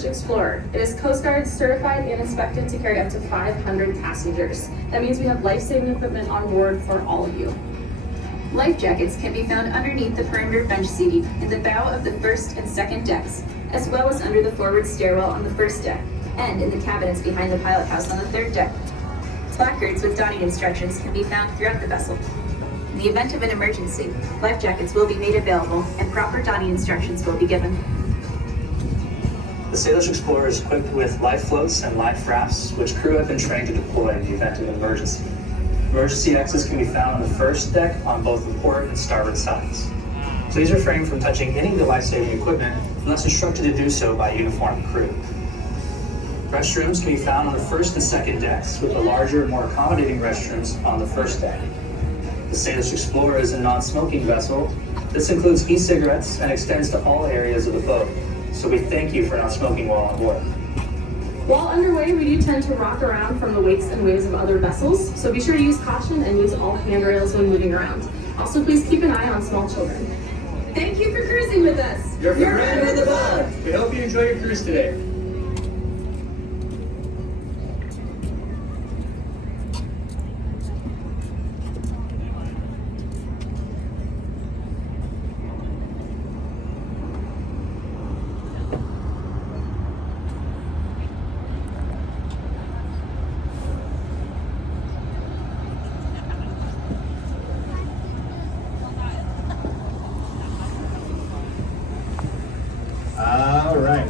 Salish Explorer. It is Coast Guard certified and inspected to carry up to 500 passengers. That means we have life-saving equipment on board for all of you. Life jackets can be found underneath the perimeter bench seating in the bow of the first and second decks, as well as under the forward stairwell on the first deck, and in the cabinets behind the pilot house on the third deck. Placards with donning instructions can be found throughout the vessel. In the event of an emergency, life jackets will be made available and proper donning instructions will be given. The Salish Explorer is equipped with life floats and life rafts, which crew have been trained to deploy in the event of an emergency. Emergency exits can be found on the first deck on both the port and starboard sides. Please refrain from touching any of the life-saving equipment unless instructed to do so by uniformed crew. Restrooms can be found on the first and second decks, with the larger and more accommodating restrooms on the first deck. The Salish Explorer is a non-smoking vessel. This includes e-cigarettes and extends to all areas of the boat, so we thank you for not smoking while on board. While underway, we do tend to rock around from the wakes and waves of other vessels, so be sure to use caution and use all handrails when moving around. Also, please keep an eye on small children. Thank you for cruising with us. You're friend of the boat. We hope you enjoy your cruise today. All right.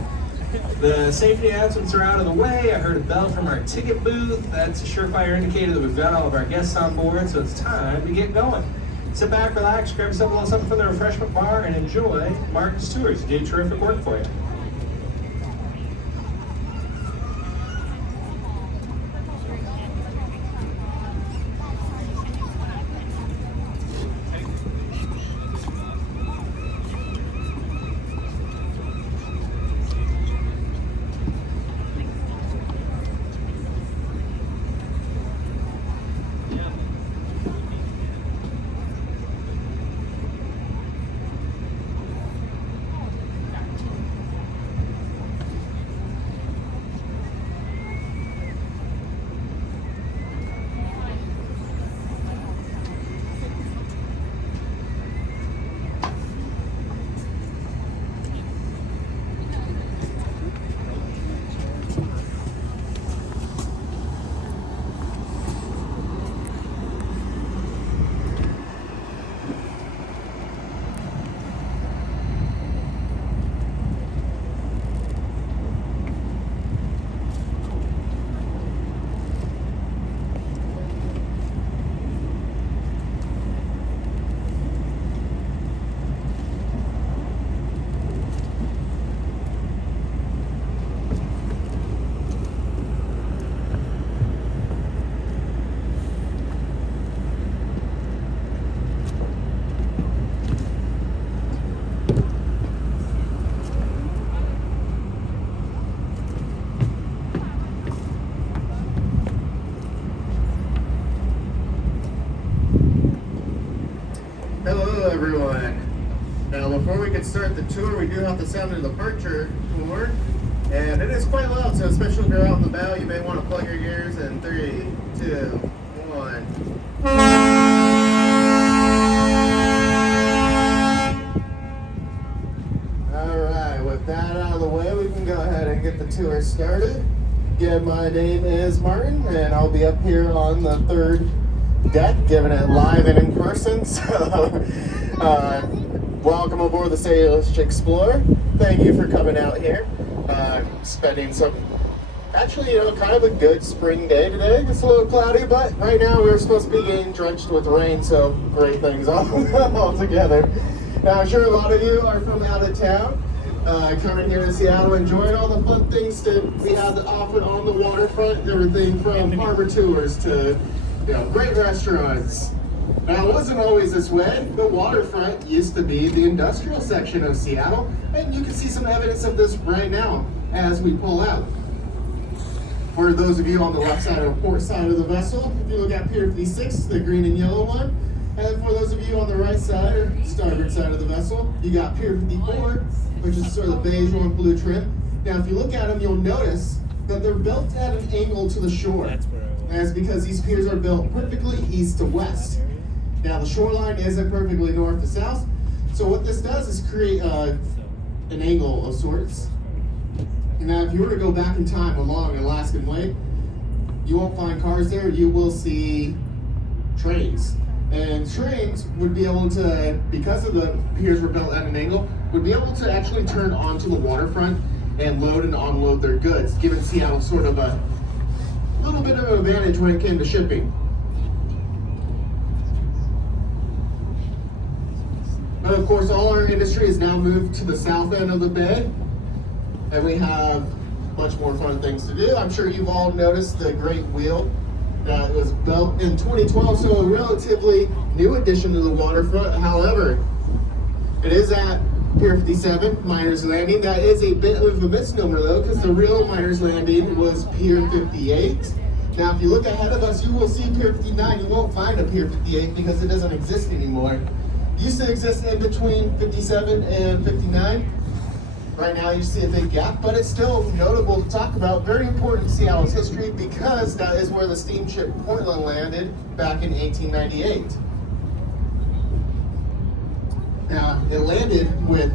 The safety announcements are out of the way. I heard a bell from our ticket booth. That's a surefire indicator that we've got all of our guests on board, so it's time to get going. Sit back, relax, grab yourself a little something from the refreshment bar, and enjoy Martin's Tours. He did terrific work for you. Hello everyone. Now before we can start the tour, we do have to sound the departure horn. And it is quite loud, so especially if you're out in the bow, you may want to plug your ears in 3, 2, 1. Alright, with that out of the way, we can go ahead and get the tour started. Again, my name is Martin, and I'll be up here on the third deck, giving it live and in person. So, welcome aboard the Salish Explorer. Thank you for coming out here, spending some, actually, kind of a good spring day today. It's a little cloudy, but right now we're supposed to be getting drenched with rain, so great things all together. Now, I'm sure a lot of you are from out of town, coming here to Seattle, enjoying all the fun things that we have to offer on the waterfront, everything from harbor tours to great restaurants. Now, it wasn't always this way. The waterfront used to be the industrial section of Seattle, and you can see some evidence of this right now as we pull out. For those of you on the left side or port side of the vessel, if you look at Pier 56, the green and yellow one, and for those of you on the right side or starboard side of the vessel, you got Pier 54, which is sort of the beige one, blue trim. Now, if you look at them, you'll notice that they're built at an angle to the shore. And that's because these piers are built perfectly east to west. Now, the shoreline isn't perfectly north to south, so what this does is create an angle of sorts. Now, if you were to go back in time along Alaskan Way, you won't find cars there, you will see trains. And trains would be able to, because of the piers were built at an angle, would be able to actually turn onto the waterfront and load and unload their goods, giving Seattle sort of a little bit of an advantage when it came to shipping. But of course, all our industry has now moved to the south end of the bay, and we have much more fun things to do. I'm sure you've all noticed the great wheel that was built in 2012, so a relatively new addition to the waterfront. However, it is at Pier 57, Miners Landing. That is a bit of a misnomer though, because the real Miners Landing was Pier 58. Now, if you look ahead of us, you will see Pier 59. You won't find a Pier 58 because it doesn't exist anymore. It used to exist in between 57 and 59. Right now you see a big gap, but it's still notable to talk about. Very important to Seattle's history because that is where the steamship Portland landed back in 1898. Now, it landed with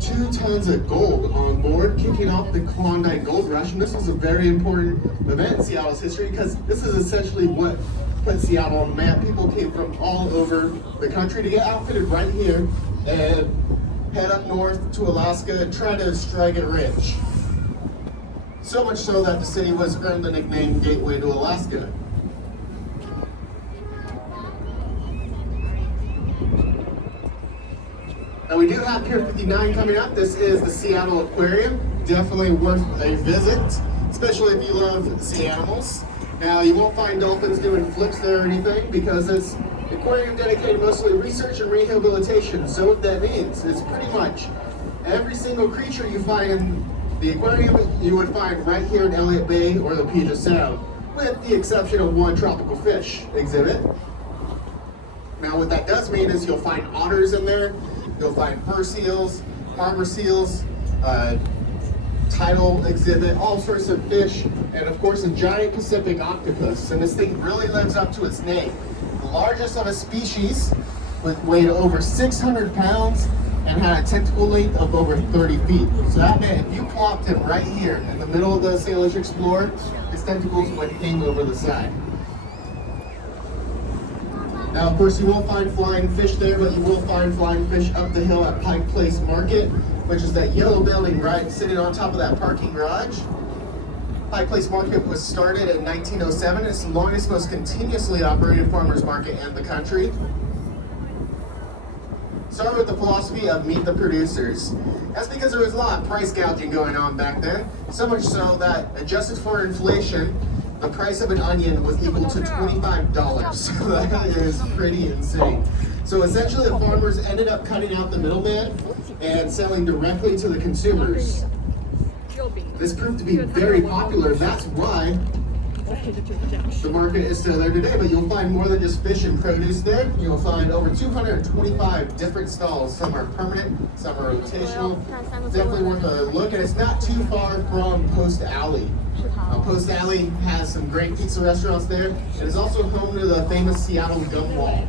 2 tons of gold on board, kicking off the Klondike Gold Rush, and this was a very important event in Seattle's history because this is essentially what put Seattle on the map. People came from all over the country to get outfitted right here and head up north to Alaska and try to strike it rich. So much so that the city was earned the nickname Gateway to Alaska. Now we do have Pier 59 coming up. This is the Seattle Aquarium. Definitely worth a visit, especially if you love sea animals. Now you won't find dolphins doing flips there or anything because it's an aquarium dedicated mostly to research and rehabilitation. So what that means is pretty much every single creature you find in the aquarium you would find right here in Elliott Bay or the Puget Sound, with the exception of one tropical fish exhibit. Now what that does mean is you'll find otters in there, you'll find fur seals, harbor seals, tidal exhibit, all sorts of fish, and of course a giant Pacific octopus. And this thing really lives up to its name. The largest of its species, weighed over 600 pounds and had a tentacle length of over 30 feet. So that meant if you plopped him right here in the middle of the Salish Explorer, his tentacles would hang over the side. Now, of course, you won't find flying fish there, but you will find flying fish up the hill at Pike Place Market, which is that yellow building right sitting on top of that parking garage. Pike Place Market was started in 1907. It's the longest, most continuously operated farmers market in the country. Started with the philosophy of meet the producers. That's because there was a lot of price gouging going on back then, so much so that, adjusted for inflation, the price of an onion was equal to $25. So that is pretty insane. So essentially the farmers ended up cutting out the middleman and selling directly to the consumers. This proved to be very popular. That's why the market is still there today, but you'll find more than just fish and produce there. You'll find over 225 different stalls. Some are permanent, some are rotational. Definitely worth a look, and it's not too far from Post Alley. Post Alley has some great pizza restaurants there. It is also home to the famous Seattle Gum Wall.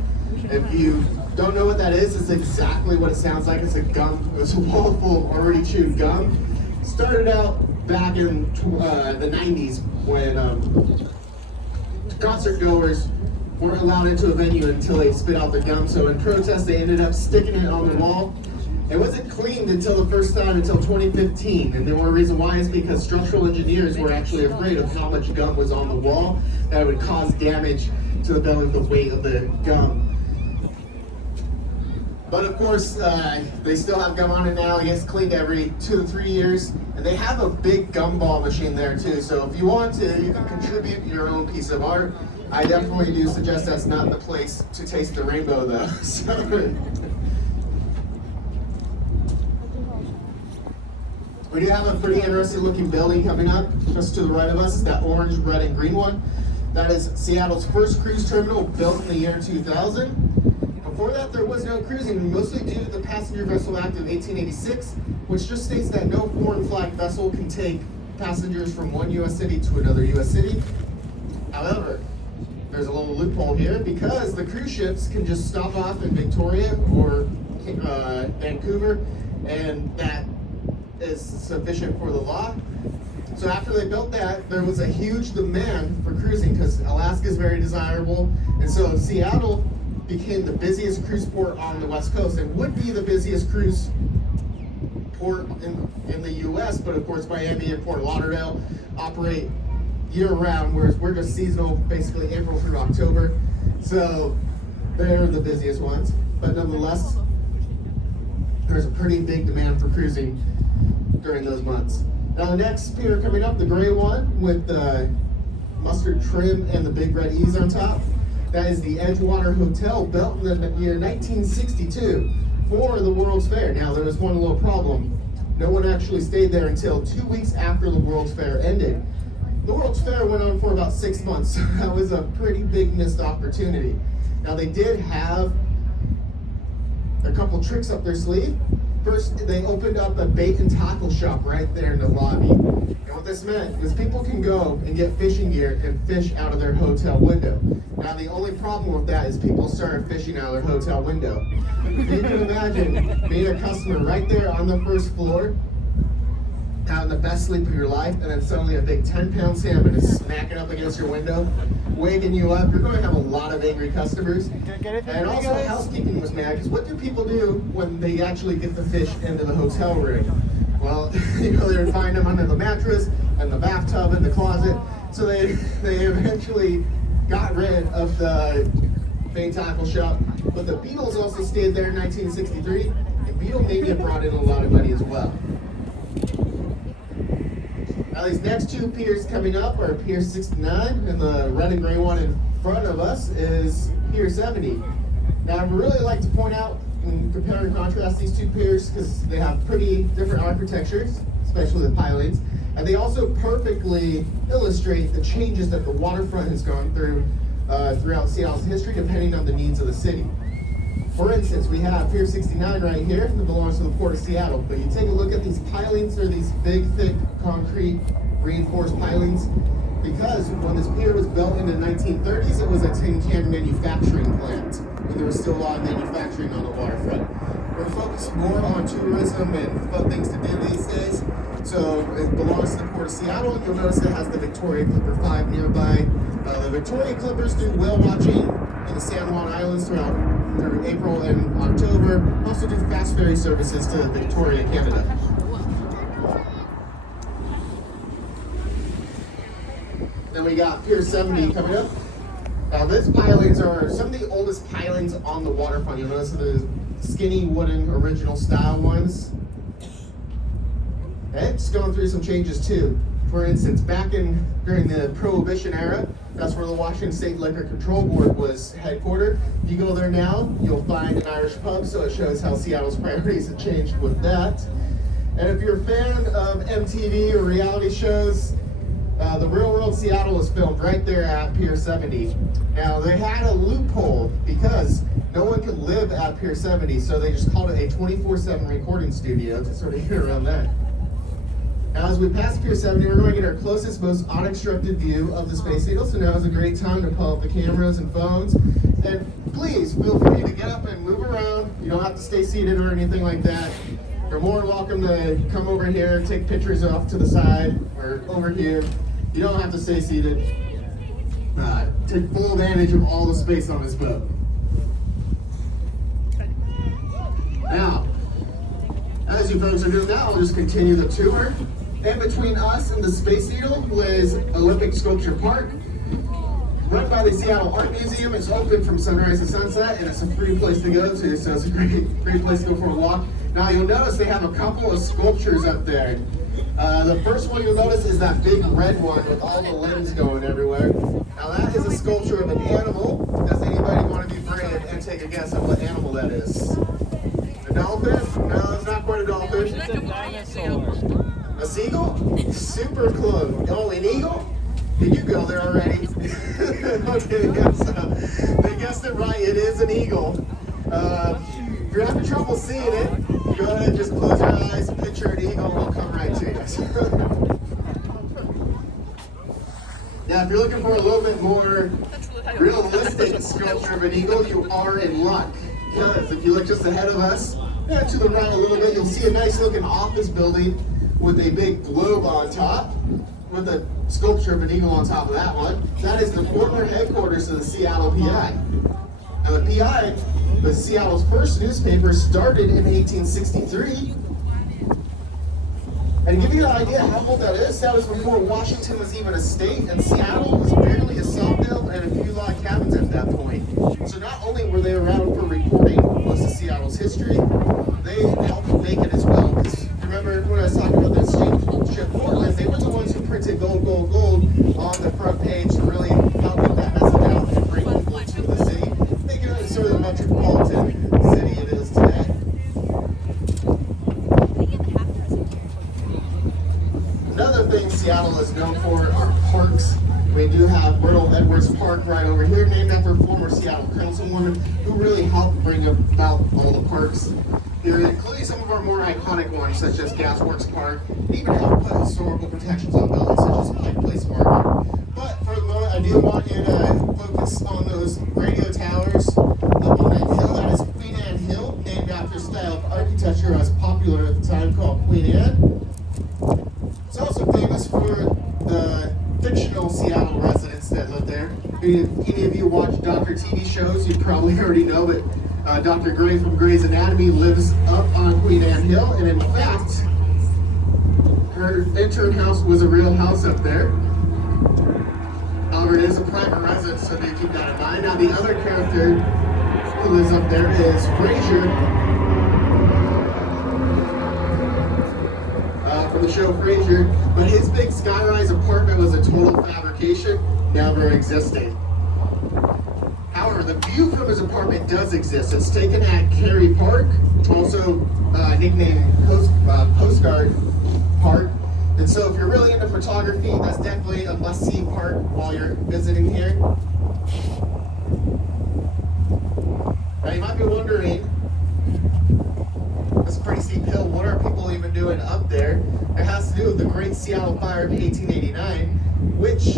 If you don't know what that is, it's exactly what it sounds like. It's a wall full of already chewed gum. Started out back in the 90s when concert goers weren't allowed into a venue until they spit out the gum. So in protest, they ended up sticking it on the wall. It wasn't cleaned until the first time until 2015, and the only reason why is because structural engineers were actually afraid of how much gum was on the wall that it would cause damage to the belly with the weight of the gum. But of course, they still have gum on it now. It gets cleaned every 2 to 3 years, and they have a big gumball machine there too. So if you want to, you can contribute your own piece of art. I definitely do suggest that's not the place to taste the rainbow though. So, we do have a pretty interesting looking building coming up just to the right of us. It's that orange, red, and green one. That is Seattle's first cruise terminal, built in the year 2000. Before that, there was no cruising, mostly due to the Passenger Vessel Act of 1886, which just states that no foreign flag vessel can take passengers from one U.S. city to another U.S. city. However, there's a little loophole here because the cruise ships can just stop off in Victoria or Vancouver, and that is sufficient for the law. So after they built that, there was a huge demand for cruising because Alaska is very desirable, and so Seattle became the busiest cruise port on the West Coast and would be the busiest cruise port in the U.S., but of course Miami and Fort Lauderdale operate year-round, whereas we're just seasonal, basically April through October. So they're the busiest ones, but nonetheless, there's a pretty big demand for cruising during those months. Now the next pier coming up, the gray one with the mustard trim and the big red E's on top, that is the Edgewater Hotel, built in the year 1962 for the World's Fair. Now there was one little problem. No one actually stayed there until 2 weeks after the World's Fair ended. The World's Fair went on for about 6 months, so that was a pretty big missed opportunity. Now they did have a couple tricks up their sleeve. First, they opened up a bait and tackle shop right there in the lobby. And what this meant was people can go and get fishing gear and fish out of their hotel window. Now the only problem with that is people started fishing out of their hotel window. You can imagine being a customer right there on the first floor, having the best sleep of your life, and then suddenly a big 10-pound salmon is smacking up against your window, waking you up. You're going to have a lot of angry customers. And also housekeeping was mad, because what do people do when they actually get the fish into the hotel room? Well, they would find them under the mattress and the bathtub and the closet. So they eventually got rid of the bait tackle shop. But the Beatles also stayed there in 1963, and Beatlemania brought in a lot of money as well. Now these next two piers coming up are Pier 69, and the red and gray one in front of us is Pier 70. Now I would really like to point out and compare and contrast these two piers because they have pretty different architectures, especially the pilings, and they also perfectly illustrate the changes that the waterfront has gone through throughout Seattle's history depending on the needs of the city. For instance, we have Pier 69 right here that belongs to the Port of Seattle, but you take a look at these pilings, they're these big, thick, concrete, reinforced pilings, because when this pier was built in the 1930s, it was a tin can manufacturing plant, when there was still a lot of manufacturing on the waterfront. We're focused more on tourism and fun things to do these days, so it belongs to the Port of Seattle. You'll notice it has the Victoria Clipper 5 nearby. The Victoria Clippers do whale watching in the San Juan Islands through April and October. Also do fast ferry services to Victoria, Canada. Then we got Pier 70 coming up. Now these pilings are some of the oldest pilings on the waterfront. You'll notice the skinny wooden original style ones. It's going through some changes too. For instance, back during the Prohibition era, that's where the Washington State Liquor Control Board was headquartered. If you go there now, you'll find an Irish pub, so it shows how Seattle's priorities have changed with that. And if you're a fan of MTV or reality shows, the Real World Seattle was filmed right there at Pier 70. Now, they had a loophole because no one could live at Pier 70, so they just called it a 24/7 recording studio to sort of get around that. Now, as we pass Pier 70, we're going to get our closest, most unobstructed view of the Space Needle. So now is a great time to pull up the cameras and phones. And please feel free to get up and move around. You don't have to stay seated or anything like that. You're more than welcome to come over here, take pictures off to the side or over here. You don't have to stay seated. Take full advantage of all the space on this boat. Now, as you folks are doing that, we'll just continue the tour. In between us and the Space Needle was Olympic Sculpture Park, run by the Seattle Art Museum. It's open from sunrise to sunset, and it's a free place to go to, so it's a great place to go for a walk. Now you'll notice they have a couple of sculptures up there. The first one you'll notice is that big red one with all the limbs going everywhere. Now that is a sculpture of an animal. Does anybody want to be brave and take a guess at what animal that is? A dolphin? No, it's not quite a dolphin. It's a dinosaur. A seagull? Super close. Oh, an eagle? Did you go there already? Okay, yeah, so they guessed it right. It is an eagle. If you're having trouble seeing it, go ahead and just close your eyes, picture an eagle, and I'll come right to you. Now, if you're looking for a little bit more realistic sculpture of an eagle, you are in luck. Because if you look just ahead of us, to the right a little bit, you'll see a nice looking office building with a big globe on top, with a sculpture of an eagle on top of that one. That is the former headquarters of the Seattle PI. Now the PI, the Seattle's first newspaper, started in 1863. And to give you an idea how old that is, that was before Washington was even a state, and Seattle was barely a sawmill and a few log cabins at that point. So not only were they around for reporting most of Seattle's history, they helped make it as well. Because remember when I was talking about that steamship Portland, they were the ones who printed gold, gold, gold on the front page to really help get that message out and bring people to the city, making it sort of the metropolitan city it is today. Another thing Seattle is known for are parks. We do have Myrtle Edwards Park right over here, named after a former Seattle councilwoman who really helped bring about all the parks here, including some of our more iconic ones, such as Gasworks Park, and even help put historical protections on buildings, such as Pike Place Market. But for the moment, I do want you to focus on those radio towers up on that hill. That is Queen Anne Hill, named after a style of architecture that was popular at the time called Queen Anne. It's also famous for the fictional Seattle residents that live there. If any of you watch Doctor TV shows, you probably already know that Dr. Gray from Grey's Anatomy lives up on Queen Anne Hill, and in fact, her intern house was a real house up there. However, it is a private residence, so do keep that in mind. Now, the other character who lives up there is Frasier. From the show Frasier, but his big skyrise apartment was a total fabrication, never existed. However, the view from his apartment does exist. It's taken at Cary Park, also nicknamed Postcard Park. And so if you're really into photography, that's definitely a must-see part while you're visiting here. Now you might be wondering, it's a pretty steep hill, what are people even doing up there? It has to do with the Great Seattle Fire of 1889, which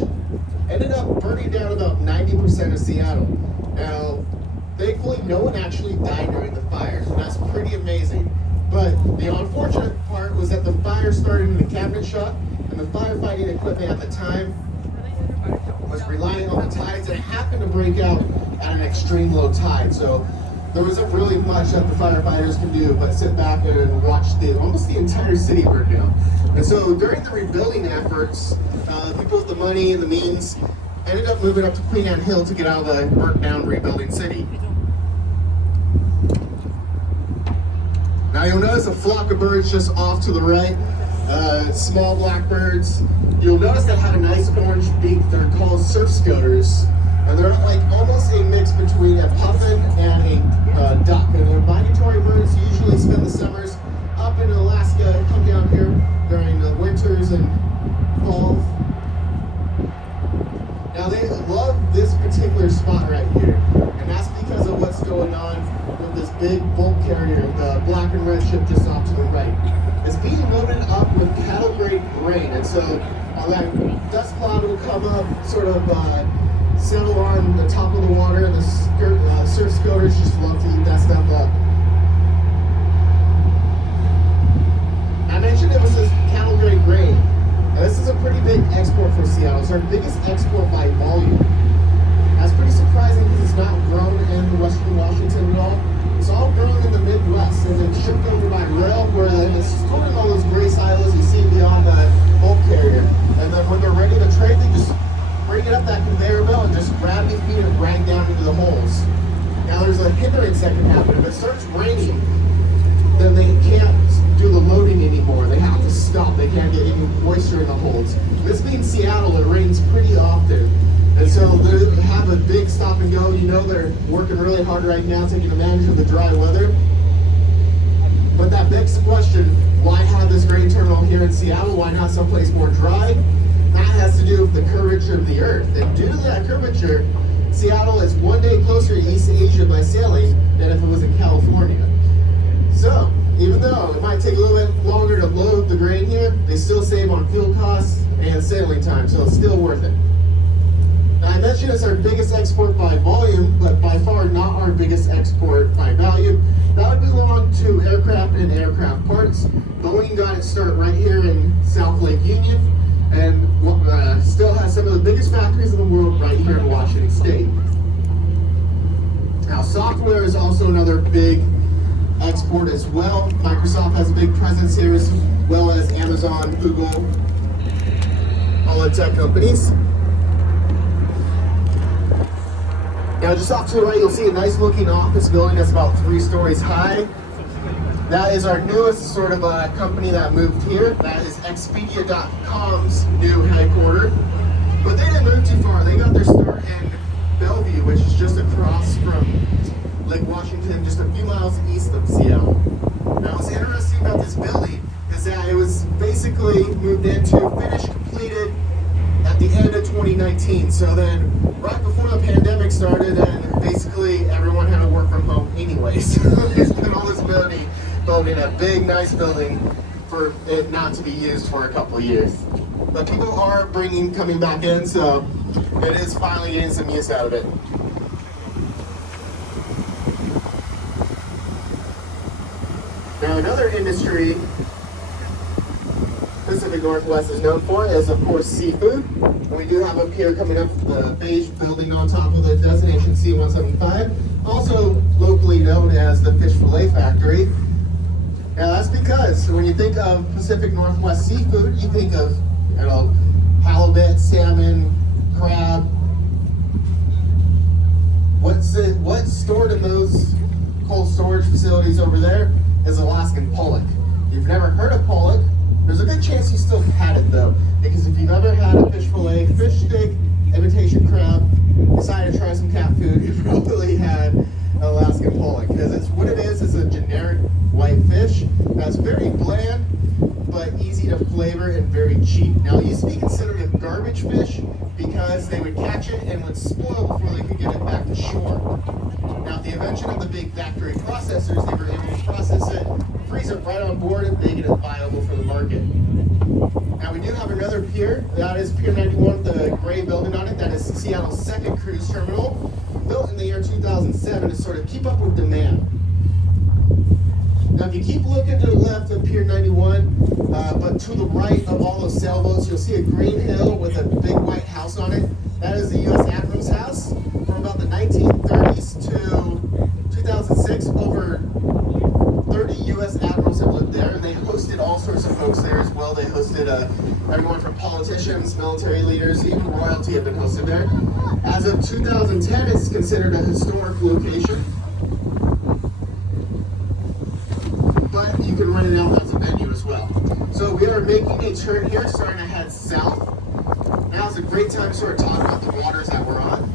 ended up burning down about 90% of Seattle. Now, thankfully, no one actually died during the fire, so that's pretty amazing. But the unfortunate part was that the fire started in the cabinet shop, and the firefighting equipment at the time was relying on the tides, and it happened to break out at an extreme low tide. So there wasn't really much that the firefighters can do but sit back and watch almost the entire city burn down. And so during the rebuilding efforts, people with the money and the means ended up moving up to Queen Anne Hill to get out of the burnt down rebuilding city. Now you'll notice a flock of birds just off to the right, small black birds. You'll notice they have a nice orange beak. They're called surf scoters. And they're like almost a mix between a puffin and a duck. And they're migratory birds, usually spend the summers up in Alaska, come down here during the winters and falls. Now they love this particular spot right here. And that's because of what's going on with this big bulk carrier, the black and red ship just off to the right. It's being loaded up with cattle grade grain. And so that dust cloud will come up, sort of settle on the top of the water, and the surf scoters just love to eat that stuff up. I mentioned it was this cattle grade grain. Now this is a pretty big export for Seattle. It's our biggest export by volume. That's pretty surprising because it's not grown in western Washington at all. It's all grown in the Midwest and then shipped over by rail, where then it's stored in all those gray silos you see beyond the bulk carrier. And then when they're ready to trade, they just bring it up that conveyor belt and just gravity feed it right down into the holes. Now there's a hindrance that can happen. If it starts raining, then they can't do the loading anymore. They have to stop. They can't get any moisture in the holds. This being Seattle, it rains pretty often. And so they have a big stop and go. You know they're working really hard right now, taking advantage of the dry weather. But that begs the question, why have this grain terminal here in Seattle? Why not someplace more dry? That has to do with the curvature of the earth. And due to that curvature, Seattle is one day closer to East Asia by sailing than if it was in California. So, even though it might take a little bit longer to load the grain here, they still save on fuel costs and sailing time, so it's still worth it. Now, I mentioned it's our biggest export by volume, but by far not our biggest export by value. That would belong to aircraft and aircraft parts. Boeing got its start right here in South Lake Union, and still has some of the biggest factories in the world right here in Washington State. Now, software is also another big export as well. Microsoft has a big presence here, as well as Amazon, Google, all the tech companies. Now, just off to the right, you'll see a nice looking office building that's about 3 stories high. That is our newest sort of company that moved here. That is Expedia.com's new headquarters. But they didn't move too far. They got their start in Bellevue, which is just across from Lake Washington, just a few miles east of Seattle. Now, what's interesting about this building is that it was basically moved into, finished, completed at the end of 2019. So then, right before the pandemic started, and basically everyone had to work from home anyways. They spent all this money building a big, nice building for it not to be used for a couple of years. But people are coming back in, so it is finally getting some use out of it. Now, another industry Pacific Northwest is known for is, of course, seafood. We do have a pier coming up, the beige building on top of the destination C-175, also locally known as the Fish Fillet Factory. Now, that's because when you think of Pacific Northwest seafood, you think of, halibut, salmon, crab. What's stored in those cold storage facilities over there is Alaskan pollock. If you've never heard of pollock, there's a good chance you still had it though, because if you've ever had a fish fillet, fish stick, imitation crab, decided to try some cat food, you probably had Alaskan pollock, because it's what it is. It's a generic white fish that's very bland, but easy to flavor and very cheap. Now, it used to be considered a garbage fish because they would catch it and would spoil before they could get it back to shore. Now, with the invention of the big factory processors, they were able to process it, freeze it right on board, and make it viable for the market. Now, we do have another pier. That is Pier 91 with the gray building on it. That is Seattle's second cruise terminal, built in the year 2007 to sort of keep up with demand. Now, if you keep looking to the left of Pier 91, but to the right of all those sailboats, you'll see a green hill with a big white house on it. That is the U.S. Admiral's house. From about the 1930s to 2006, over 30 U.S. Admirals have lived there, and they hosted all sorts of folks there as well. They hosted everyone from politicians, military leaders, even royalty have been hosted there. As of 2010, it's considered a historic location. But you can rent it out as a venue as well. So we are making a turn here, starting to head south. Now is a great time to sort of talk about the waters that we're on.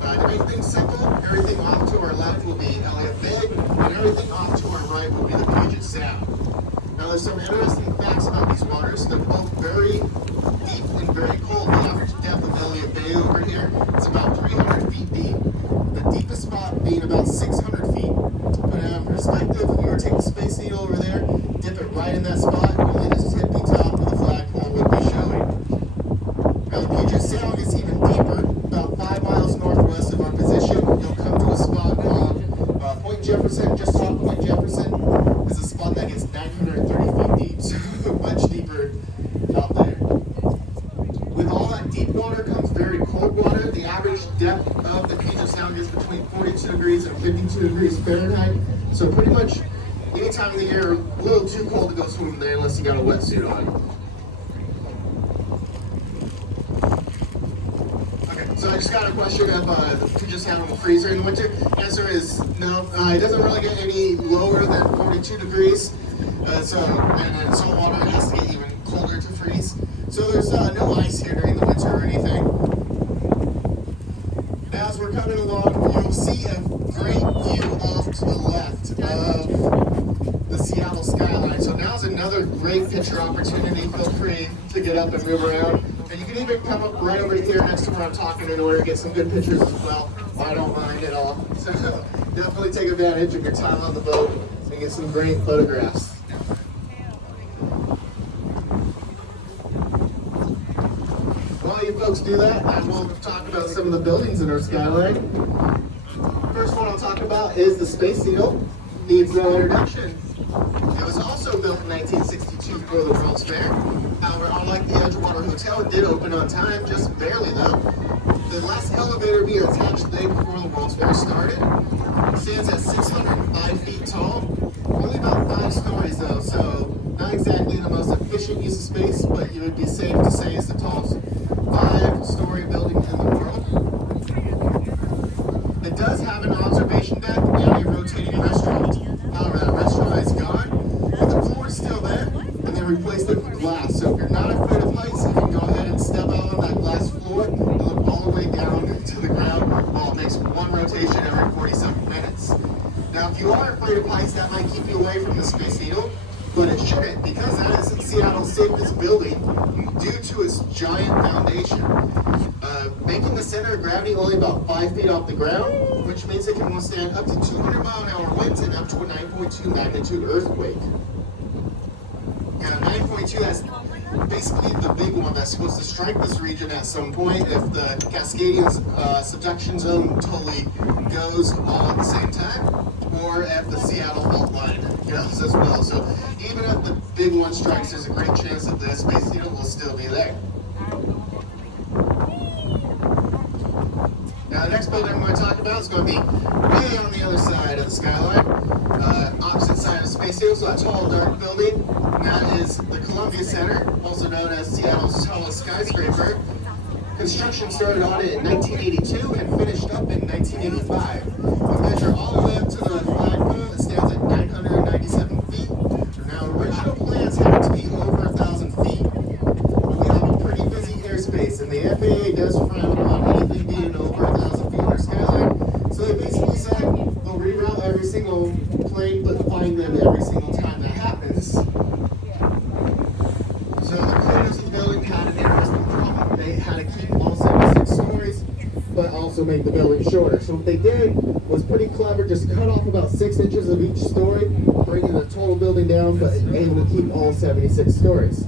To make things simple, everything off to our left will be Elliott Bay, and everything off to our right will be the Puget Sound. Now, there's some interesting facts about these waters. They're both very deep and very cold. The average depth of Elliott Bay over here is about 300 feet deep. The deepest spot being about 600 feet. To put it in perspective, if we were to take the Space Needle over there, dip it right in that spot, only the tippy top of the flagpole would be showing. Now, the Puget Sound is even deeper, about 5 miles northwest of our position. You'll come to a spot called Point Jefferson. Just off Point Jefferson is a spot that gets 930 feet deep, so much deeper out there. With all that deep water comes very cold water. The average depth of the Puget Sound is between 42 degrees and 52 degrees Fahrenheit. So pretty much any time of the year, a little too cold to go swimming there unless you got a wetsuit on. So I just got a question of the Puget Sound will freeze during the winter. Answer is no. It doesn't really get any lower than 42 degrees. And then salt water has to get even colder to freeze. So there's no ice here during the winter or anything. Now, as we're coming along, you'll see a great view off to the left of the Seattle skyline. So now That's another great picture opportunity. Feel free to get up and move around. And you can even come up right over here next to where I'm talking in order to get some good pictures as well. I don't mind at all. So definitely take advantage of your time on the boat and get some great photographs. While you folks do that, I will talk about some of the buildings in our Skyline. First one I'll talk about is the Space Needle. Needs no introduction. It was also built in 1962 for the World's Fair. However, unlike the Edgewater Hotel, it did open on time, just barely though. The last elevator being attached the day before the World's Fair started. It stands at 605 feet tall, only about 5 stories though, so not exactly the most efficient use of space, but you would be safe to say it's the tallest 5-story building in the world. It does have an observation deck and a rotating restaurant. However, that restaurant is gone, but the floor is still there, and they replaced it with glass. So if you're not afraid of heights, you can go ahead and step out on that glass floor and look all the way down to the ground while it makes one rotation every 47 minutes. Now, if you are afraid of heights, that might keep you away from the Space Needle, but it shouldn't, because that is Seattle's safest building due to its giant foundation. Making the center of gravity only about 5 feet off the ground, which means it can withstand up to 200-mile-an-hour winds and up to a 9.2 magnitude earthquake. Now, 9.2, that's basically the big one that's supposed to strike this region at some point if the Cascadian subduction zone totally goes all at the same time, or if the Seattle fault line goes as well. So even if the big one strikes, there's a great chance that the Space Needle will still be there. Now, the next building I'm going to talk about is going to be way on the other side of the Skyline, opposite side of the Space Needle, so that tall, dark building. And that is the Columbia Center, also known as Seattle's tallest skyscraper. Construction started on it in 1982 and finished up in 1985. We measure all the way up to the flagpole. It stands at 997 feet. Now, original plans had it to be over 1,000 feet. But we have a pretty busy airspace, and the FAA does frown on anything being over 1,000 feet on our Skyline. So they basically said they'll reroute every single plane, but find them every single time that happens. So the creators of the building had an interesting problem. They had to keep all 76 stories, but also make the building shorter. So what they did was pretty clever, just cut off about 6 inches of each story, bringing the total building down, but able to keep all 76 stories.